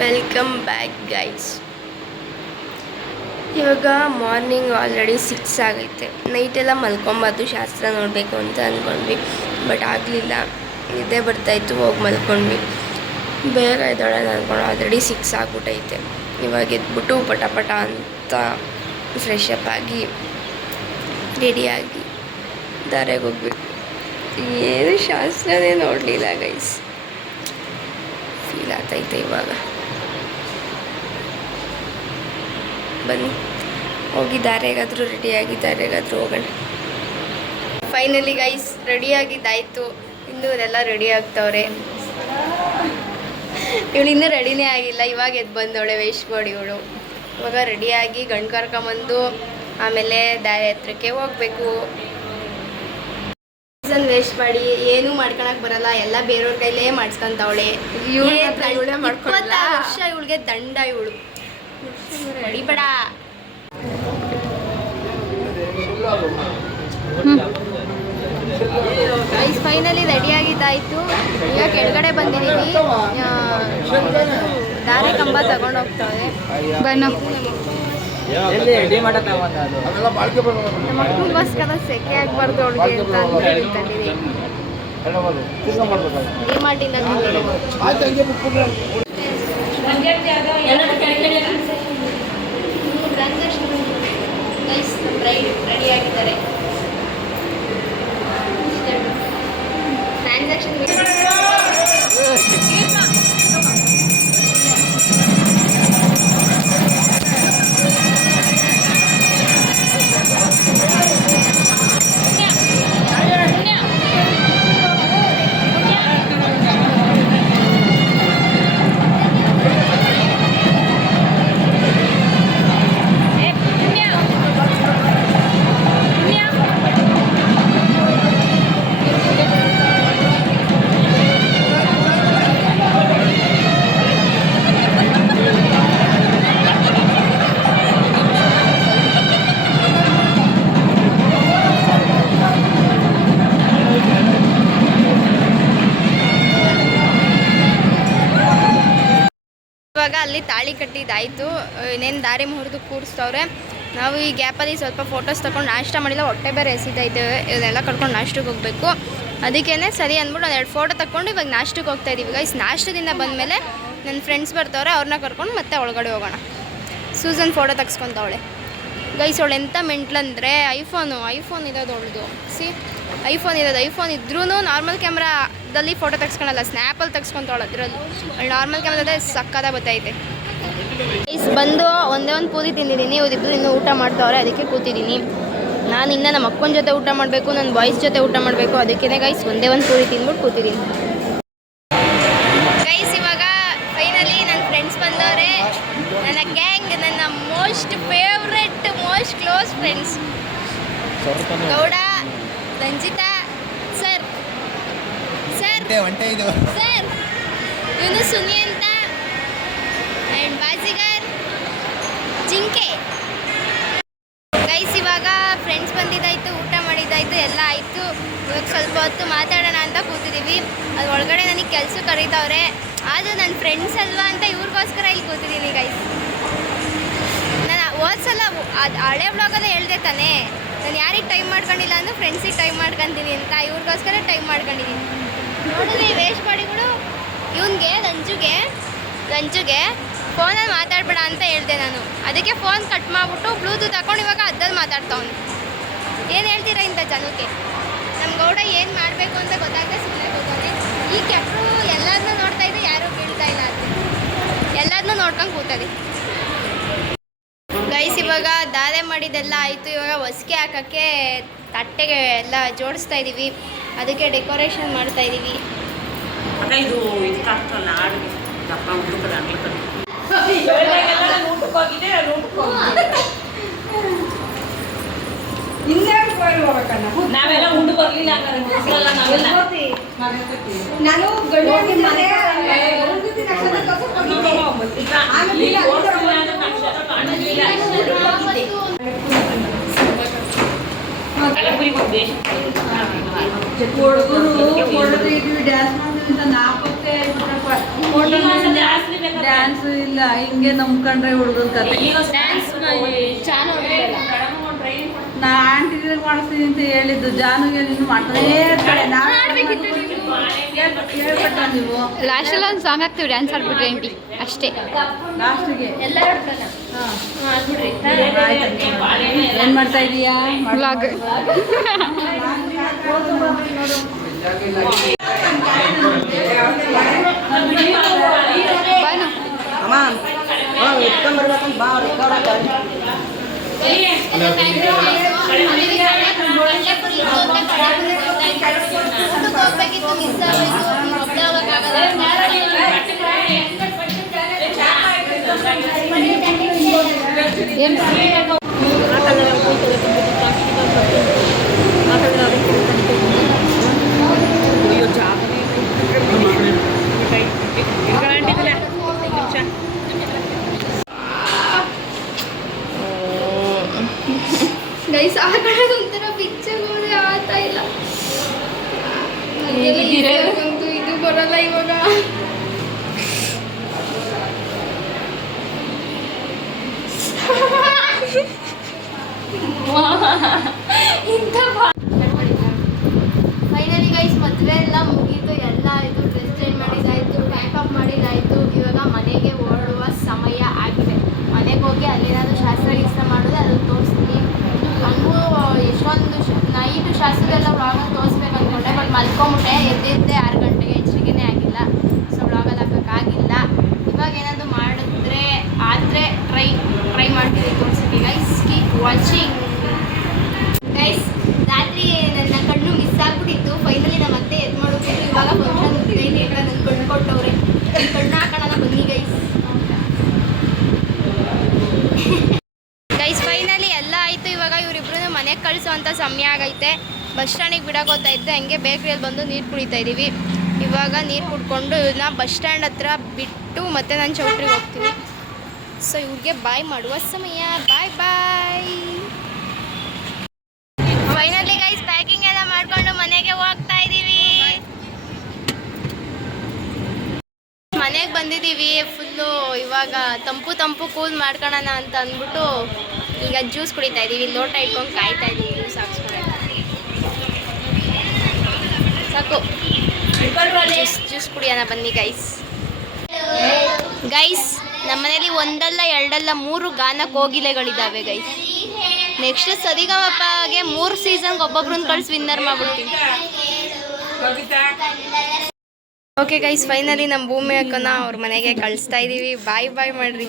Welcome back guys. ಇವಾಗ morning already 6 ಆಗೈತೆ. ನೈಟೆಲ್ಲ ಮಲ್ಕೊಬಾರ್ದು, ಶಾಸ್ತ್ರ ನೋಡಬೇಕು ಅಂತ ಅಂದ್ಕೊಂಡ್ವಿ. ಬಟ್ ಆಗಲಿಲ್ಲ, ನಿದ್ದೆ ಬರ್ತಾಯಿತ್ತು, ಹೋಗಿ ಮಲ್ಕೊಂಡ್ವಿ. ಬೇಗ ಎದ್ದೋಳೋಣ ಅಂದ್ಕೊಂಡು ಆಲ್ರೆಡಿ 6 ಆಗ್ಬಿಟ್ಟೈತೆ. ಇವಾಗ ಎದ್ಬಿಟ್ಟು ಪಟ ಪಟ ಅಂತ ಫ್ರೆಶ್ ಅಪ್ ಆಗಿ ರೆಡಿಯಾಗಿ ದಾರೆಗೆ ಹೋಗ್ಬೇಕು. ಏನು ಶಾಸ್ತ್ರನೇ ನೋಡಲಿಲ್ಲ ಗೈಸ್. ಫೀಲ್ ಆಗ್ತೈತೆ ಇವಾಗ. ಬನ್ನಿ ಹೋಗಿ ದಾರೆಗಾದರೂ ರೆಡಿಯಾಗಿದ್ದಾರೆಗಾದರೂ ಹೋಗೋಣ. ಫೈನಲಿ ಗೈಸ್ ರೆಡಿಯಾಗಿದ್ದಾಯಿತು. ಇನ್ನೂ ಇವರೆಲ್ಲ ರೆಡಿ ಆಗ್ತವ್ರೆ. ಇವಳು ಇನ್ನೂ ರೆಡಿನೇ ಆಗಿಲ್ಲ, ಇವಾಗ ಎದ್ದು ಬಂದವಳೆ ವೇಸ್ಟ್ ಮಾಡಿ ಇವಳು. ಇವಾಗ ರೆಡಿಯಾಗಿ ಗಂಡು ಕರ್ಕೊಂಬಂದು ಆಮೇಲೆ ದಾರೆ ಹತ್ರಕ್ಕೆ ಹೋಗ್ಬೇಕು. ವೇಸ್ಟ್ ಮಾಡಿ ಏನೂ ಮಾಡ್ಕೊಳಕ್ ಬರಲ್ಲ, ಎಲ್ಲ ಬೇರೆಯವ್ರ ಕೈಲೇ ಮಾಡಿಸ್ಕೊಂತವಳೆ. 20 ವರ್ಷ ಇವಳಿಗೆ ದಂಡ. ಇವಳು ಹೊಡಿಬೇಡ. ಫೈನಲಿ ರೆಡಿಯಾಗಿದ್ದಾಯಿತು. ಈಗ ಕೆಳಗಡೆ ಬಂದಿದ್ದೀವಿ. ದಾರೆ ಕಂಬ ತಗೊಂಡೋಗ್ತಾವೆ. ಬಣ್ಣ ಮಕ್ಕಳಿಗೋಸ್ಕರ ಸೆಕೆ ಆಗಬಾರ್ದು ಅವಳಿಗೆ ಅಂತ ತಂದಿದ್ದೀನಿ. ಡಿಮಾರ್ಟಿಂದ ರೆಡಿಯಾಗಿದ್ದಾರೆ. ಟ್ರಾನ್ಸಾಕ್ಷನ್ ಅಲ್ಲಿ ತಾಳಿ ಕಟ್ಟಿದ್ದಾಯಿತು. ಇನ್ನೇನು ದಾರಿ ಮುರಿದು ಕೂರಿಸ್ತವ್ರೆ. ನಾವು ಈ ಗ್ಯಾಪಲ್ಲಿ ಸ್ವಲ್ಪ ಫೋಟೋಸ್ ತೊಗೊಂಡು ನಾಷ್ಟ ಮಾಡಿಲ್ಲ, ಹೊಟ್ಟೆ ಬೇರೆ ಎಸಿದೈತೆ. ಇದನ್ನೆಲ್ಲ ಕಟ್ಕೊಂಡು ನಾಷ್ಟಕ್ಕೆ ಹೋಗಬೇಕು. ಅದಕ್ಕೇ ಸರಿ ಅಂದ್ಬಿಟ್ಟು ಒಂದೆರಡು ಫೋಟೋ ತಗೊಂಡು ಇವಾಗ ನಾಷ್ಟಕ್ಕೆ ಹೋಗ್ತಾ ಇದ್ದೀವಿ ಗೈಸ್. ನಾಷ್ಟದಿಂದ ಬಂದಮೇಲೆ ನನ್ನ ಫ್ರೆಂಡ್ಸ್ ಬರ್ತಾವ್ರೆ, ಅವ್ರನ್ನ ಕರ್ಕೊಂಡು ಮತ್ತೆ ಒಳಗಡೆ ಹೋಗೋಣ. Susan photo ತೆಗ್ಸ್ಕೊತಾವಳೆ guys. ಅವಳು ಎಂಥ ಮೆಂಟ್ಲಂದರೆ ಐಫೋನ್ ಇರೋದು ಅವಳದು. ಐಫೋನ್ ಇದ್ರೂ ನಾರ್ಮಲ್ ಕ್ಯಾಮ್ರಾದಲ್ಲಿ ಫೋಟೋ ತೆಗ್ಸ್ಕೊಳಲ್ಲ, ಸ್ನ್ಯಾಪಲ್ಲಿ ತೆಗ್ಸ್ಕೊತಾವಳು. ಅದರಲ್ಲಿ ನಾರ್ಮಲ್ ಕ್ಯಾಮ್ರಾದೇ ಸಕ್ಕತ್ತಾಗಿ ಬರ್ತೈತೆ ಗೈಸ್. ಬಂದು ಒಂದೇ ಒಂದು ಪೂರಿ ತಿಂದಿದ್ದೀನಿ. ಇವರಿಬ್ಬರು ಇನ್ನೂ ಊಟ ಮಾಡ್ತಾವ್ರೆ, ಅದಕ್ಕೆ ಕೂತಿದ್ದೀನಿ. ನಾನು ಇನ್ನು ನಮ್ಮ ಅಕ್ಕನ ಜೊತೆ ಊಟ ಮಾಡಬೇಕು, ನನ್ನ ಬಾಯ್ಸ್ ಜೊತೆ ಊಟ ಮಾಡಬೇಕು. ಅದಕ್ಕೇ ಗೈಸ್ ಒಂದೇ ಒಂದು ಪೂರಿ ತಿಂದ್ಬಿಟ್ಟು ಕೂತಿದ್ದೀನಿ ಗೈಸ್. ಇವಾಗ ಫೈನಲಿ ನನ್ನ ಫ್ರೆಂಡ್ಸ್ ಬಂದವ್ರೆ, ನನ್ನ ಗ್ಯಾಂಗ್, ನನ್ನ most favourite, most close friends. Gowda, Ranjitha sir, ಇವನು ಸುನಿ ಅಂತ, ಆ್ಯಂಡ್ ಬಾಜಿಗರ್, ಜಿಂಕೆ ಗೈಸ್. ಇವಾಗ ಫ್ರೆಂಡ್ಸ್ ಬಂದಿದ್ದಾಯಿತು, ಊಟ ಮಾಡಿದ್ದಾಯಿತು, ಎಲ್ಲ ಆಯಿತು. ಇವಾಗ ಸ್ವಲ್ಪ ಹೊತ್ತು ಮಾತಾಡೋಣ ಅಂತ ಕೂತಿದ್ದೀವಿ. ಅದು ಒಳಗಡೆ ನನಗೆ ಕೆಲಸ ಕರೀತಾವ್ರೆ. ಆದರೂ ನನ್ನ ಫ್ರೆಂಡ್ಸ್ ಅಲ್ವಾ ಅಂತ ಇವ್ರಿಗೋಸ್ಕರ ಇಲ್ಲಿ ಕೂತಿದ್ದೀನಿ ಗೈಸ್. ನಾನು ಹೋದ್ಸಲ ಅದು ಹಳೆ ಬ್ಲಾಗಲ್ಲೇ ಹೇಳ್ದೆ ತಾನೇ, ನಾನು ಯಾರಿಗೆ ಟೈಮ್ ಮಾಡ್ಕೊಂಡಿಲ್ಲ ಅಂದರೆ ಫ್ರೆಂಡ್ಸಿಗೆ ಟೈಮ್ ಮಾಡ್ಕೊತೀನಿ ಅಂತ. ಇವ್ರಿಗೋಸ್ಕರ ಟೈಮ್ ಮಾಡ್ಕೊಂಡಿದ್ದೀನಿ. ನೋಡಿದ್ರೆ ವೇಸ್ಟ್ ಮಾಡಿಗಳು. ಇವನಿಗೆ ರಂಜುಗೆ ಫೋನಲ್ಲಿ ಮಾತಾಡಬೇಡ ಅಂತ ಹೇಳಿದೆ ನಾನು. ಅದಕ್ಕೆ ಫೋನ್ ಕಟ್ ಮಾಡಿಬಿಟ್ಟು ಬ್ಲೂಟೂತ್ ಹಾಕೊಂಡು ಇವಾಗ ಅದ್ರಲ್ಲಿ ಮಾತಾಡ್ತಾವನು. ಏನು ಹೇಳ್ತೀರಾ ಇಂಥ ಜನಕ್ಕೆ? ನಮ್ಮ ಗೌಡ ಏನು ಮಾಡಬೇಕು ಅಂತ ಗೊತ್ತಾಗದೆ ಸುಮ್ಮನೆ ಕೂತಾನೆ. ಈ ಕೆಟ್ಟರು ಎಲ್ಲರನ್ನೂ ನೋಡ್ತಾ ಇದ್ದೆ, ಯಾರೂ ಕೇಳ್ತಾ ಇಲ್ಲ ಅಂತ ಎಲ್ಲರನ್ನೂ ನೋಡ್ಕೊಂಡು ಕೂತದೆ ಗೈಸ್. ಇವಾಗ ದಾರೆ ಮಾಡಿದ್ದೆಲ್ಲ ಆಯಿತು. ಇವಾಗ ಹೊಸ್ಕೆ ಹಾಕೋಕ್ಕೆ ತಟ್ಟೆಗೆ ಎಲ್ಲ ಜೋಡಿಸ್ತಾ ಇದ್ದೀವಿ. ಅದಕ್ಕೆ ಡೆಕೋರೇಷನ್ ಮಾಡ್ತಾ ಇದ್ದೀವಿ. ನಾವೆಲ್ಲ ಉಂಡು ಬರಲಿಲ್ಲ. ನಾನು ಡ್ಯಾನ್ಸ್ ಡ್ಯಾನ್ಸ್ ಇಲ್ಲ ಹಿಂಗೆ ನಂಬ್ಕೊಂಡ್ರೆ ಹುಡುಗನ ಕತೆ. ನಾ ಆಂಟಿಗೆ ಮಾಡಿಸ್ತೀನಿ ಅಂತ ಹೇಳಿದ್ದು ಜಾನುಗೆ ನೀನು ಮಾಡ್ತಾನೆ ಇರ್ತಾಳೆ. ಹೇಳ್ಬೇಕ ನೀವು ಲಾಸ್ಟಲ್ಲಿ ಒಂದು ಸಾಂಗ್ ಹಾಕ್ತೀವಿ ಡ್ಯಾನ್ಸ್ ಆಡ್ಬಿಟ್ರಿ ಆಂಟಿ ಅಷ್ಟೇ ಲಾಸ್ಟಿಗೆ. ಏನು ಮಾಡ್ತಾ ಇದೀಯಾ? ವ್ಲಾಗ್ ಬಾನು ಗೈಸ್ ಆ ಕಡೆ ಒಂಥರ ಪಿಕ್ಚರ್ ಹೋದ್ರೆ ಆಗ್ತಾ ಇಲ್ಲ. ಇದು ಬರಲ್ಲ ಇವಾಗ. ಫೈನಲಿ ಗೈಸ್ ಮದುವೆ ಎಲ್ಲ ಮುಗೀತು, ಎಲ್ಲ ಆಯಿತು, ಡ್ರೆಸ್ ಚೇಂಜ್ ಮಾಡಿದಾಯಿತು, ಮೇಕಪ್ ಮಾಡಿದಾಯಿತು. ಇವಾಗ ಮನೆಗೆ ಹೊರಡುವ ಸಮಯ ಆಗಿದೆ. ಮನೆಗೆ ಹೋಗಿ ಅಲ್ಲೇನಾದರೂ ಶಾಸ್ತ್ರ ಮಾಡೋದು ಅದನ್ನು ತೋರಿಸ್ತೀನಿ. ನನಗೂ ಎಷ್ಟೊಂದು ನೈಟು ಶಾಸ್ತ್ರದೆಲ್ಲ ವ್ಲಾಗಲ್ಲಿ ತೋರಿಸ್ಬೇಕು ಅಂದ್ಕೊಂಡೆ, ಬಟ್ ಮಲ್ಕೊಂಬಿಟ್ಟೆ. ಎದ್ದಿದ್ದೆ 6 ಗಂಟೆಗೆ, ಎಚ್ಚರಿಕೆನೇ ಆಗಿಲ್ಲ. ಸೊ ವ್ಲಾಗಲ್ಲಿ ಹಾಕೋಕ್ಕಾಗಿಲ್ಲ. ಇವಾಗ ಏನಾದರೂ ಮಾಡಿದ್ರೆ ಆದರೆ ಟ್ರೈ ಮಾಡ್ತೀವಿ ತೋರಿಸ್ತೀವಿ. Guys keep watching. ಗೈಸ್ ರಾತ್ರಿ ನನ್ನ ಕಣ್ಣು ಮಿಸ್ ಆಗ್ಬಿಟ್ಟಿತ್ತು. ಫೈನಲಿ ನಮ್ಮ ಅತ್ತೆ ಎದ್ದು ಮಾಡೋಕ್ಕಿತ್ತು. ಇವಾಗ ಫಂಕ್ಷನ್ ಮುಗಿದೈತೆ ಅಂತ ನನ್ನ ಕಣ್ಣು ಕೊಟ್ಟವ್ರೆ. ಕಣ್ಣು ಹಾಕೋಣ ಬನ್ನಿ ಗೈಸ್. ಗೈಸ್ ಫೈನಲಿ ಎಲ್ಲ ಆಯಿತು. ಇವಾಗ ಇವರಿಬ್ರು ಮನೆಗೆ ಕಳಿಸೋವಂಥ ಸಮಯ ಆಗೈತೆ. ಬಸ್ ಸ್ಟ್ಯಾಂಡಿಗೆ ಬಿಡೋಕೆ ಹೋಗ್ತಾ ಇದ್ದೆ, ಹಂಗೆ ಬೇಕ್ರಿಯಲ್ಲಿ ಬಂದು ನೀರು ಕುಡಿತಾ ಇದ್ದೀವಿ. ಇವಾಗ ನೀರು ಕುಡ್ಕೊಂಡು ಇವನ್ನ ಬಸ್ ಸ್ಟ್ಯಾಂಡ್ ಹತ್ರ ಬಿಟ್ಟು ಮತ್ತೆ ನಾನು ಚೌಟ್ರಿಗೆ ಹೋಗ್ತೀನಿ. ಸೊ ಇವ್ರಿಗೆ ಬಾಯ್ ಮಾಡುವ ಸಮಯ. ಬಾಯ್ ಬಾಯ್. ಫೈನಲಿ ಗೈಸ್ ಪ್ಯಾಕಿಂಗ್ ಎಲ್ಲ ಮಾಡ್ಕೊಂಡು ಮನೆಗೆ ಹೋಗ್ತಾ ಇದ್ದೀವಿ. ಮನೆಗೆ ಬಂದಿದ್ದೀವಿ. ಫುಲ್ಲು ಇವಾಗ ತಂಪು ಕೂಲ್ ಮಾಡ್ಕೊಳ್ಳೋಣ ಅಂತ ಅಂದ್ಬಿಟ್ಟು ಈಗ ಜ್ಯೂಸ್ ಕುಡಿತಾ ಇದ್ದೀವಿ. ಲೋಟ ಇಟ್ಕೊಂಡು ಕಾಯ್ತಾ ಇದ್ದೀವಿ ಜ್ಯೂಸ್ ಹಾಕ್ಸ್ಕೊಂಡು. ಸಾಕು ಜ್ಯೂಸ್ ಕುಡಿಯೋಣ ಬನ್ನಿ ಗೈಸ್. ಗೈಸ್ ನಮ್ಮನೇಲಿ ಒಂದಲ್ಲ ಎರಡಲ್ಲ 3 ಗಾನ ಕೋಗಿಲೆಗಳಿದ್ದಾವೆ ಗೈಸ್. ನೆಕ್ಸ್ಟ್ ಸರಿಗಮಪ್ಪಗೆ 3 ಸೀಸನ್ಗೆ ಒಬ್ಬೊಬ್ರನ್ನ ಕಳಿಸಿ ವಿನ್ನರ್ ಮಾಡ್ಬಿಡ್ತೀವಿ. ಓಕೆ ಗೈಸ್ ಫೈನಲಿ ನಮ್ಮ ಭೂಮಿ ಅಕ್ಕನ ಅವ್ರ ಮನೆಗೆ ಕಳಿಸ್ತಾ ಇದ್ದೀವಿ. ಬಾಯ್ ಬಾಯ್ ಮಾಡ್ರಿ.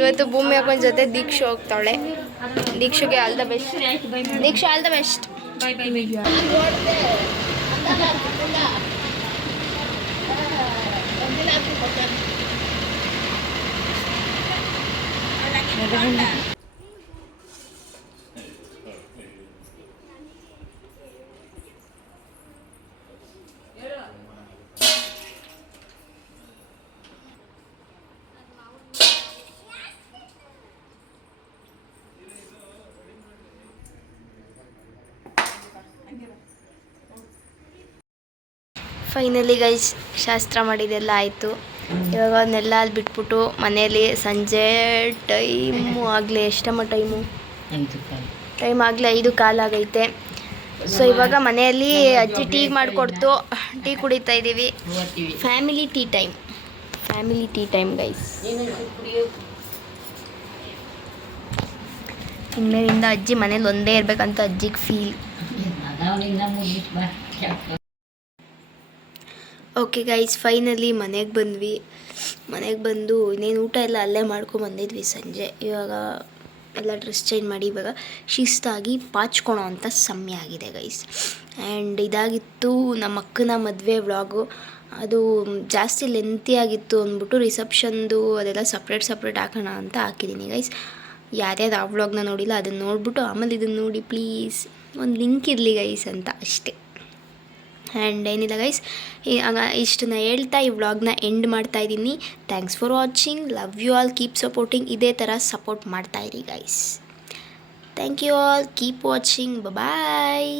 ಇವತ್ತು ಭೂಮಿ ಅಕ್ಕನ ಜೊತೆ ದೀಕ್ಷು ಹೋಗ್ತಾಳೆ. ದೀಕ್ಷುಗೆ all the best. Dikshu all the best. Bye bye. Finally guys ಶಾಸ್ತ್ರ ಮಾಡಿದೆಲ್ಲ ಆಯಿತು. ಇವಾಗ ಅದನ್ನೆಲ್ಲ ಅಲ್ಲಿ ಬಿಟ್ಬಿಟ್ಟು ಮನೇಲಿ ಸಂಜೆ ಟೈಮು ಆಗಲಿ ಎಷ್ಟಮ್ಮ ಟೈಮ್ ಆಗಲಿ 5:15 ಆಗೈತೆ. ಸೊ ಇವಾಗ ಮನೆಯಲ್ಲಿ ಅಜ್ಜಿ ಟೀ ಮಾಡಿಕೊಡ್ತು, ಟೀ ಕುಡಿತಾ ಇದ್ದೀವಿ. Family tea time guys. ಇನ್ಮೇಲಿಂದ ಅಜ್ಜಿ ಮನೇಲಿ ಒಂದೇ ಇರಬೇಕಂತ ಅಜ್ಜಿಗೆ ಫೀಲ್. ಓಕೆ ಗೈಸ್ ಫೈನಲಿ ಮನೆಗೆ ಬಂದ್ವಿ. ಮನೆಗೆ ಬಂದು ಇನ್ನೇನು ಊಟ ಎಲ್ಲ ಅಲ್ಲೇ ಮಾಡ್ಕೊಂಬಂದಿದ್ವಿ ಸಂಜೆ. ಇವಾಗ ಎಲ್ಲ ಡ್ರೆಸ್ ಚೇಂಜ್ ಮಾಡಿ ಇವಾಗ ಶಿಸ್ತಾಗಿ ಪಾಚ್ಕೊಳೋ ಅಂಥ ಸಮಯ ಆಗಿದೆ ಗೈಸ್. ಆ್ಯಂಡ್ ಇದಾಗಿತ್ತು ನಮ್ಮ ಅಕ್ಕನ ಮದುವೆ ವ್ಲಾಗು. ಅದು ಜಾಸ್ತಿ ಲೆಂತಿ ಆಗಿತ್ತು ಅಂದ್ಬಿಟ್ಟು ರಿಸೆಪ್ಷನ್ದು ಅದೆಲ್ಲ ಸಪ್ರೇಟ್ ಹಾಕೋಣ ಅಂತ ಹಾಕಿದ್ದೀನಿ ಗೈಸ್. ಯಾರ್ಯಾರು ಆ ವ್ಲಾಗ್ನ ನೋಡಿಲ್ಲ ಅದನ್ನು ನೋಡಿಬಿಟ್ಟು ಆಮೇಲೆ ಇದನ್ನು ನೋಡಿ ಪ್ಲೀಸ್, ಒಂದು ಲಿಂಕ್ ಇರಲಿ ಗೈಸ್ ಅಂತ ಅಷ್ಟೇ. ಆ್ಯಂಡ್ ಏನಿಲ್ಲ ಗೈಸ್, ಇಷ್ಟನ್ನ ಹೇಳ್ತಾ ಈ ವ್ಲಾಗ್ನ ಎಂಡ್ ಮಾಡ್ತಾಯಿದ್ದೀನಿ. Thanks for watching. Love you all. Keep supporting. ಇದೇ ಥರ ಸಪೋರ್ಟ್ ಮಾಡ್ತಾಯಿರಿ guys. Thank you all. Keep watching. Bye.